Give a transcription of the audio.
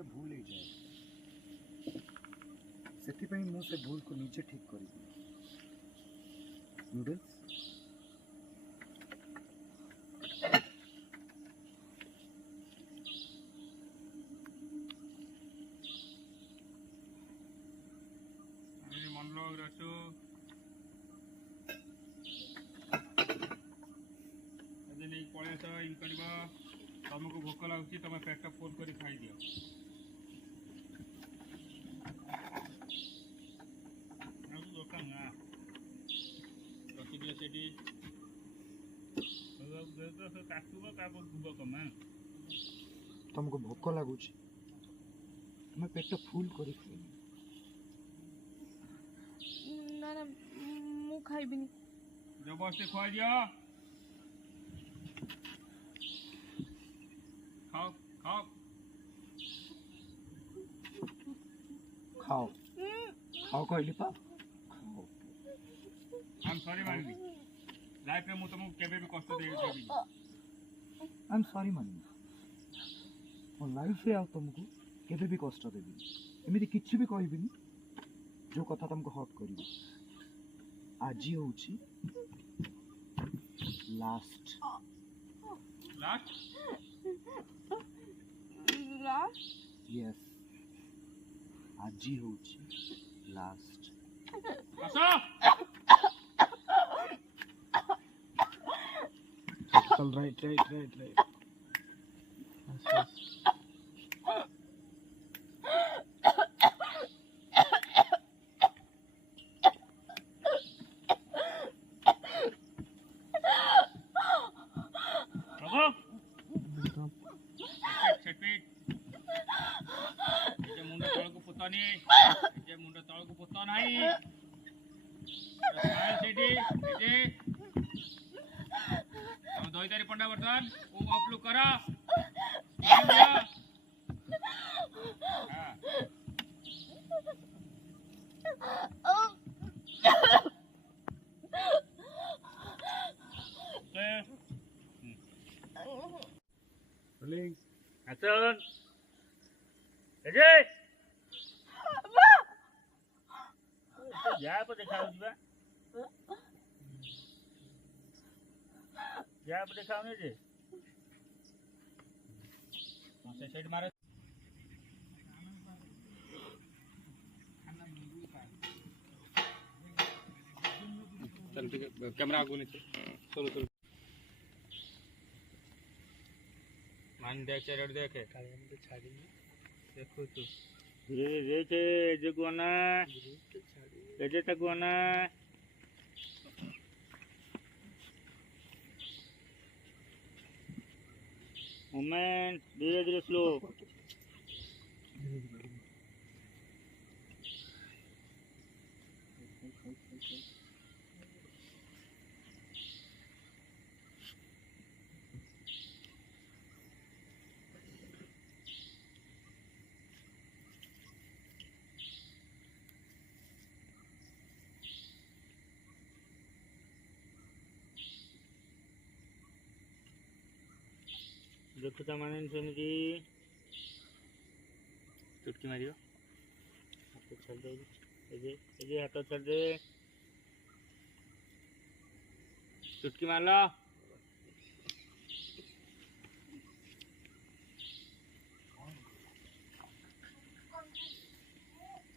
थरे भूल ही जाए से मु से भूल को नीचे ठीक कर नूडल्स तुमको भोक लगुच तुम पेट फुल कर खाई दियो तुमको भोक लगुच तुम पेट फुल कर ना ना मु खाइबिनी जबरदस्ती खुआ दियो खाओ खाओ खाओ खाओ कहली पा I am sorry Manini life में मु तुमको केबे भी कष्ट देबी आई एम सॉरी मानिनी मो लाइफ रे आ तुमको केबे भी कष्ट देबी एमिति किछि भी कहबिनी जो कथा तुमको हर्ट करिवो आज होउची लास्ट लास्ट लास्ट यस आज होउची लास्ट आसो चल राइट मुंड तल को पुत नहीं दही तारी पंडा बर्तमान अपलोड कर जा पर देखा जे साइड मारे चल ठीक है कैमरा आगो नीचे चलो मान देख चेहरा देखे देखो तू धीरे धीरे जगवाना एजे तकवाना मोमेंट धीरे धीरे स्लो देखो तो माने जी चुटकी मारियो हाथ छड़ दे ए हाथ छड़ दे चुटकी मार लो